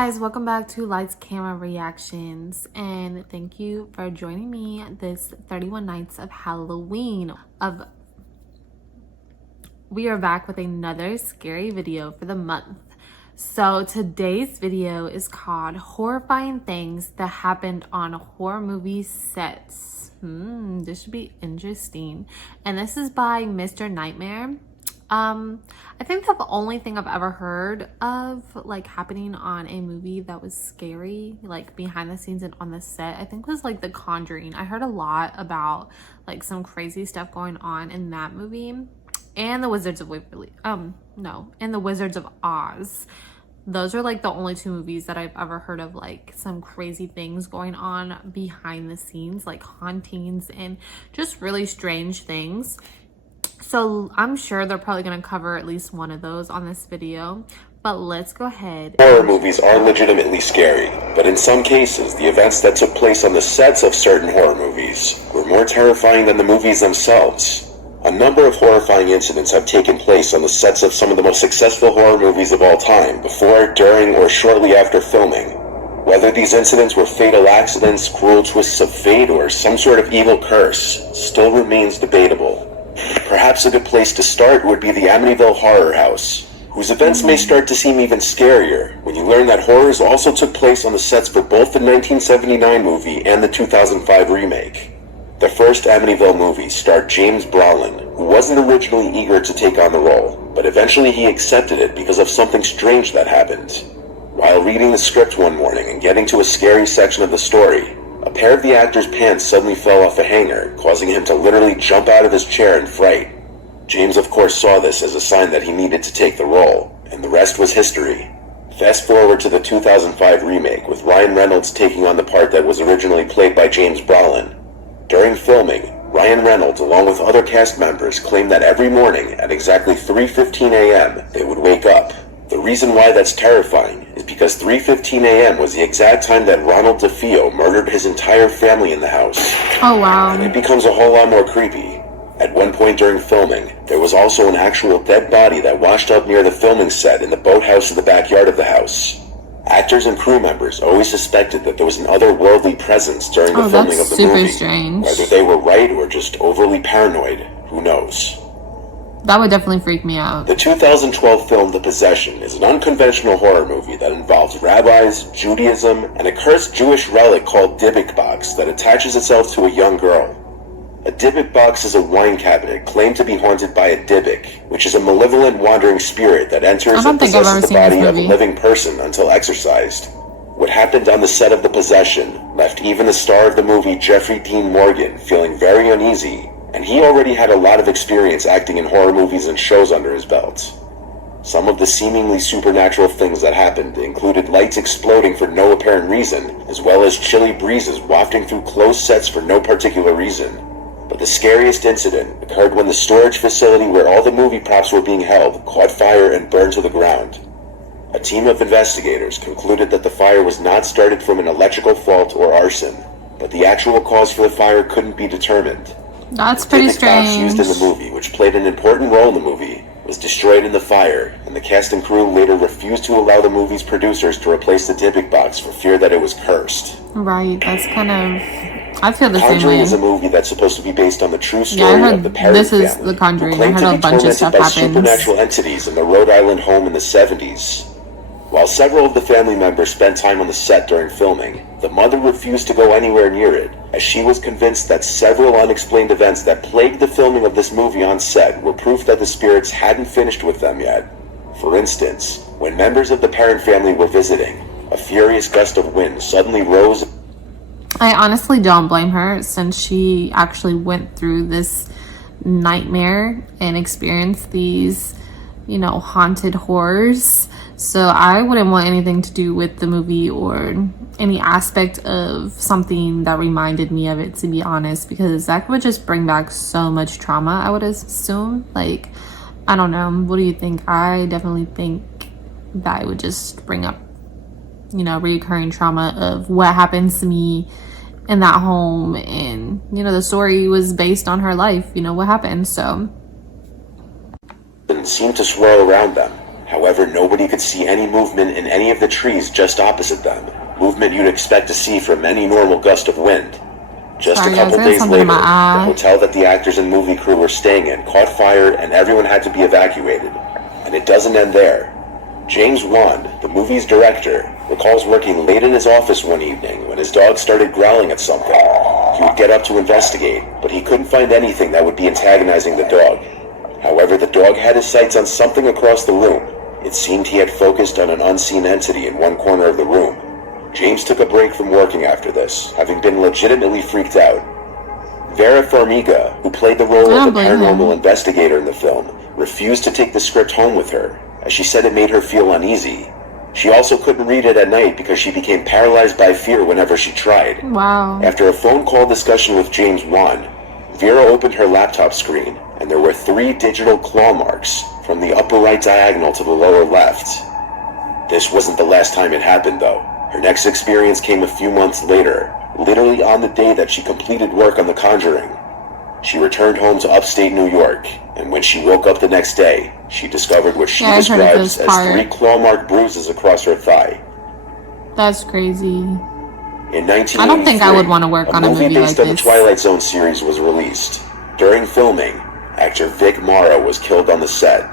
guys, welcome back to Lights Camera Reactions, and thank you for joining me this 31 nights of Halloween. We are back with another scary video for the month. So today's video is called Horrifying Things That Happened on Horror Movie Sets. This should be interesting. And this is by Mr. Nightmare. I think the only thing I've ever heard of like happening on a movie that was scary, like behind the scenes and on the set, I think was like The Conjuring. I heard a lot about like some crazy stuff going on in that movie and The Wizards of Waverly. And The Wizards of Oz. Those are like the only two movies that I've ever heard of like some crazy things going on behind the scenes, like hauntings and just really strange things. So I'm sure they're probably going to cover at least one of those on this video, but let's go ahead. Horror movies are legitimately scary, but in some cases, the events that took place on the sets of certain horror movies were more terrifying than the movies themselves. A number of horrifying incidents have taken place on the sets of some of the most successful horror movies of all time, before, during, or shortly after filming. Whether these incidents were fatal accidents, cruel twists of fate, or some sort of evil curse still remains debatable. Perhaps a good place to start would be the Amityville Horror House, whose events may start to seem even scarier when you learn that horrors also took place on the sets for both the 1979 movie and the 2005 remake. The first Amityville movie starred James Brolin, who wasn't originally eager to take on the role, but eventually he accepted it because of something strange that happened. While reading the script one morning and getting to a scary section of the story, a pair of the actor's pants suddenly fell off a hanger, causing him to literally jump out of his chair in fright. James of course saw this as a sign that he needed to take the role, and the rest was history. Fast forward to the 2005 remake, with Ryan Reynolds taking on the part that was originally played by James Brolin. During filming, Ryan Reynolds, along with other cast members, claimed that every morning at exactly 3:15 a.m. they would wake up. The reason why that's terrifying is because 3:15 a.m. was the exact time that Ronald DeFeo murdered his entire family in the house. Oh wow. And it becomes a whole lot more creepy. At one point during filming, there was also an actual dead body that washed up near the filming set in the boathouse in the backyard of the house. Actors and crew members always suspected that there was an otherworldly presence during the filming of the movie. Strange. Whether they were right or just overly paranoid, who knows? That would definitely freak me out. The 2012 film The Possession is an unconventional horror movie that involves rabbis, Judaism, and a cursed Jewish relic called Dybbuk box that attaches itself to a young girl. A Dybbuk box is a wine cabinet claimed to be haunted by a Dybbuk, which is a malevolent wandering spirit that enters and possesses the body of a living person until exorcised. What happened on the set of The Possession left even the star of the movie, Jeffrey Dean Morgan, feeling very uneasy, and he already had a lot of experience acting in horror movies and shows under his belt. Some of the seemingly supernatural things that happened included lights exploding for no apparent reason, as well as chilly breezes wafting through closed sets for no particular reason. But the scariest incident occurred when the storage facility where all the movie props were being held caught fire and burned to the ground. A team of investigators concluded that the fire was not started from an electrical fault or arson, but the actual cause for the fire couldn't be determined. That's pretty strange. The box used in the movie, which played an important role in the movie, was destroyed in the fire, and the cast and crew later refused to allow the movie's producers to replace the Dybbuk box for fear that it was cursed. Right, that's kind of... I feel the same way. Conjuring is a movie that's supposed to be based on the true story of the Perron this is family, The Conjuring. who claimed I to heard be a bunch of stuff tormented by happens. supernatural entities in the Rhode Island home in the 70s. While several of the family members spent time on the set during filming, the mother refused to go anywhere near it, as she was convinced that several unexplained events that plagued the filming of this movie on set were proof that the spirits hadn't finished with them yet. For instance, when members of the Perron family were visiting, a furious gust of wind suddenly rose. I honestly don't blame her, since she actually went through this nightmare and experienced these, haunted horrors. So I wouldn't want anything to do with the movie or any aspect of something that reminded me of it, to be honest, because that would just bring back so much trauma, I would assume. Like, I don't know. What do you think? I definitely think that it would just bring up, reoccurring trauma of what happens to me in that home. And, the story was based on her life, what happened. So And seemed to swirl around them. However, nobody could see any movement in any of the trees just opposite them. Movement you'd expect to see from any normal gust of wind. Just a couple days later, the hotel that the actors and movie crew were staying in caught fire and everyone had to be evacuated. And it doesn't end there. James Wan, the movie's director, recalls working late in his office one evening when his dog started growling at something. He would get up to investigate, but he couldn't find anything that would be antagonizing the dog. However, the dog had his sights on something across the room. It seemed he had focused on an unseen entity in one corner of the room. James took a break from working after this, having been legitimately freaked out. Vera Farmiga, who played the role of the paranormal investigator in the film, refused to take the script home with her, as she said it made her feel uneasy. She also couldn't read it at night because she became paralyzed by fear whenever she tried. Wow. After a phone call discussion with James Wan, Vera opened her laptop screen, and there were 3 digital claw marks from the upper right diagonal to the lower left. This wasn't the last time it happened, though. Her next experience came a few months later, literally on the day that she completed work on The Conjuring. She returned home to upstate New York, and when she woke up the next day, she discovered what she describes as 3 claw-marked bruises across her thigh. That's crazy. In 1983, I don't think I would want to work on a movie based like on this. The Twilight Zone series was released. During filming, actor Vic Morrow was killed on the set.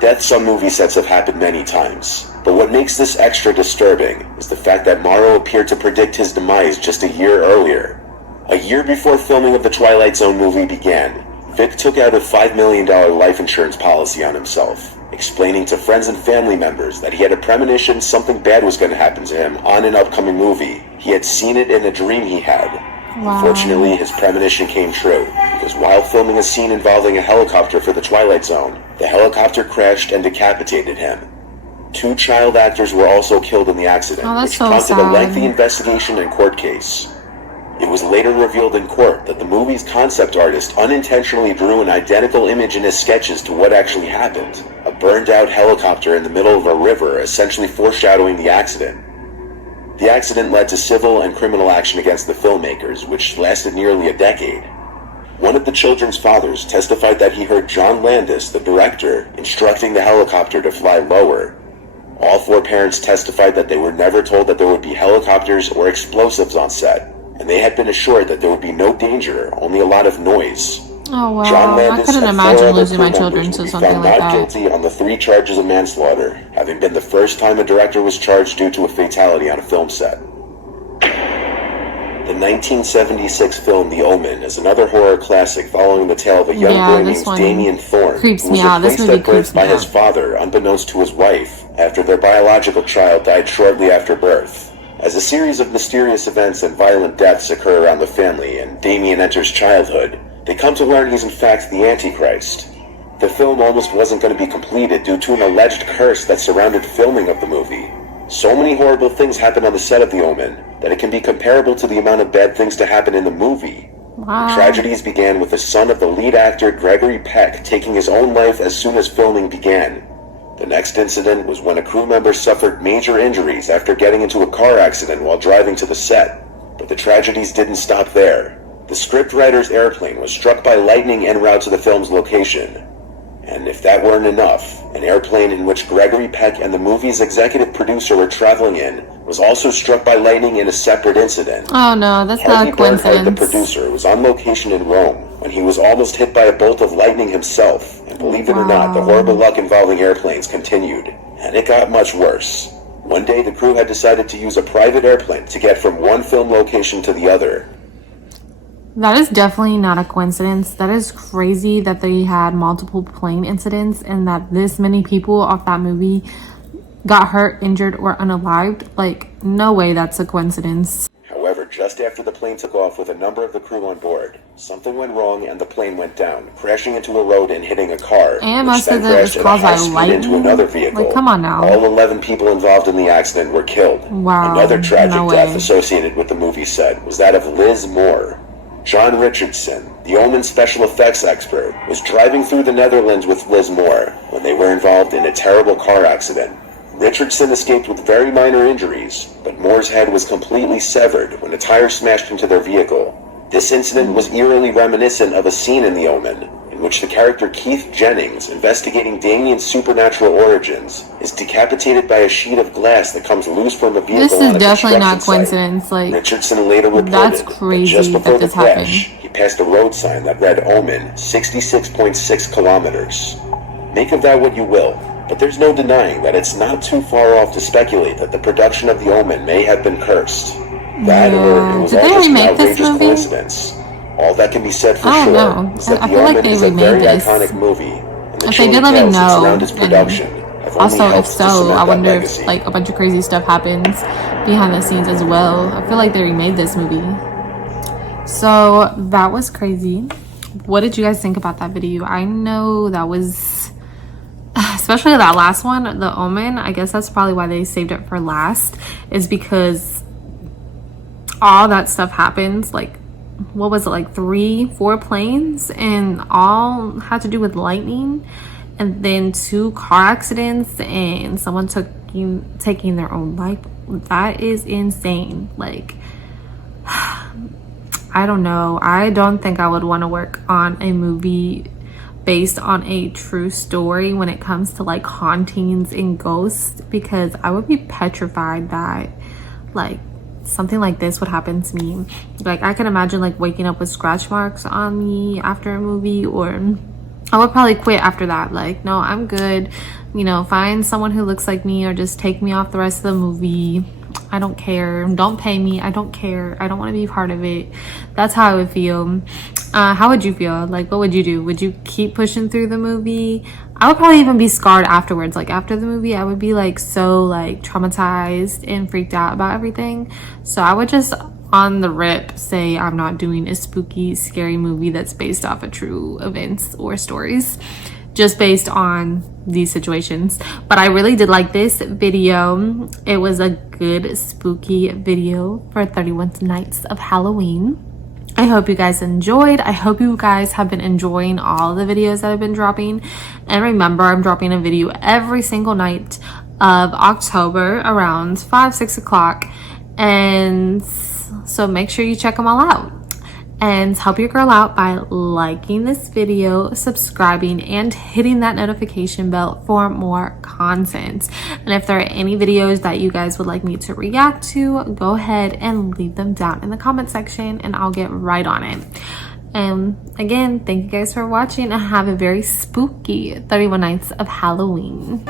Deaths on movie sets have happened many times, but what makes this extra disturbing is the fact that Morrow appeared to predict his demise just a year earlier. A year before filming of the Twilight Zone movie began, Vic took out a $5 million life insurance policy on himself, explaining to friends and family members that he had a premonition something bad was going to happen to him on an upcoming movie. He had seen it in a dream he had. Wow. Unfortunately, his premonition came true, because while filming a scene involving a helicopter for the Twilight Zone, the helicopter crashed and decapitated him. 2 child actors were also killed in the accident, which prompted a lengthy investigation and court case. It was later revealed in court that the movie's concept artist unintentionally drew an identical image in his sketches to what actually happened, a burned-out helicopter in the middle of a river, essentially foreshadowing the accident. The accident led to civil and criminal action against the filmmakers, which lasted nearly a decade. One of the children's fathers testified that he heard John Landis, the director, instructing the helicopter to fly lower. All 4 parents testified that they were never told that there would be helicopters or explosives on set, and they had been assured that there would be no danger, only a lot of noise. Oh wow, John Landis I couldn't and imagine 4 other losing my crew children members to would be something found like not that. guilty on the 3 charges of manslaughter, having been the first time a director was charged due to a fatality on a film set. The 1976 film The Omen is another horror classic following the tale of a young boy named Damien Thorne, who was replaced at birth by his father, unbeknownst to his wife, after their biological child died shortly after birth. As a series of mysterious events and violent deaths occur around the family and Damien enters childhood, they come to learn he's in fact the Antichrist. The film almost wasn't going to be completed due to an alleged curse that surrounded filming of the movie. So many horrible things happen on the set of The Omen that it can be comparable to the amount of bad things to happen in the movie. Wow. The tragedies began with the son of the lead actor Gregory Peck taking his own life as soon as filming began. The next incident was when a crew member suffered major injuries after getting into a car accident while driving to the set. But the tragedies didn't stop there. The scriptwriter's airplane was struck by lightning en route to the film's location. And if that weren't enough, an airplane in which Gregory Peck and the movie's executive producer were traveling in was also struck by lightning in a separate incident. Oh no, that's not a coincidence. Harvey Bernhardt, the producer, was on location in Rome when he was almost hit by a bolt of lightning himself. And believe it or not, the horrible luck involving airplanes continued. And it got much worse. One day, the crew had decided to use a private airplane to get from one film location to the other. That is definitely not a coincidence. That is crazy that they had multiple plane incidents and that this many people off that movie got hurt, injured, or unalived. Like, no way that's a coincidence. However, just after the plane took off with a number of the crew on board, something went wrong and the plane went down, crashing into a road and hitting a car, And which most then of it was crashed at a caused high by speed lightning. into another vehicle. Like, come on now. All 11 people involved in the accident were killed. Wow, Another tragic no death way. associated with the movie set was that of Liz Moore. John Richardson, the Omen special effects expert, was driving through the Netherlands with Liz Moore when they were involved in a terrible car accident. Richardson escaped with very minor injuries, but Moore's head was completely severed when a tire smashed into their vehicle. This incident was eerily reminiscent of a scene in The Omen, in in which the character Keith Jennings, investigating Damien's supernatural origins, is decapitated by a sheet of glass that comes loose from a vehicle. This is on a definitely not construction coincidence. site. Like, Richardson later reported that's crazy that just before that this the crash, happened. he passed a road sign that read Omen, 66.6 kilometers. Make of that what you will, but there's no denying that it's not too far off to speculate that the production of The Omen may have been cursed. That or it was Did all they just an remake this outrageous movie? coincidence. All that can be said for I don't sure know. is that I The feel like Omen they is a remade very this. iconic movie, and the If they chilling did, let me tales that know. surround its And production have only also, if helped to so, cement I that wonder legacy. if like a bunch of crazy stuff happens behind the scenes as well. I feel like they remade this movie. So that was crazy. What did you guys think about that video? I know that was, especially that last one, The Omen. I guess that's probably why they saved it for last, is because all that stuff happens, like, what was it, like 3-4 planes, and all had to do with lightning, and then 2 car accidents, and someone taking their own life. That is insane. Like, I don't know. I don't think I would want to work on a movie based on a true story when it comes to like hauntings and ghosts, because I would be petrified that like something like this would happen to me. Like, I can imagine like waking up with scratch marks on me after a movie, or I would probably quit after that. Like, no, I'm good, you know, find someone who looks like me, or just take me off the rest of the movie. I don't care. Don't pay me. I don't care. I don't want to be part of it. That's how I would feel. How would you feel? Like, what would you do? Would you keep pushing through the movie? I would probably even be scarred afterwards. Like, after the movie, I would be like so like traumatized and freaked out about everything. So I would just on the rip say I'm not doing a spooky, scary movie that's based off of true events or stories, just based on these situations. But I really did like this video. It was a good spooky video for 31 Nights of Halloween. I hope you guys enjoyed. I hope you guys have been enjoying all the videos that I've been dropping. And remember, I'm dropping a video every single night of October around 5-6 o'clock, and so make sure you check them all out. And help your girl out by liking this video, subscribing, and hitting that notification bell for more content. And if there are any videos that you guys would like me to react to, go ahead and leave them down in the comment section and I'll get right on it. And again, thank you guys for watching, and have a very spooky 31 Nights of Halloween.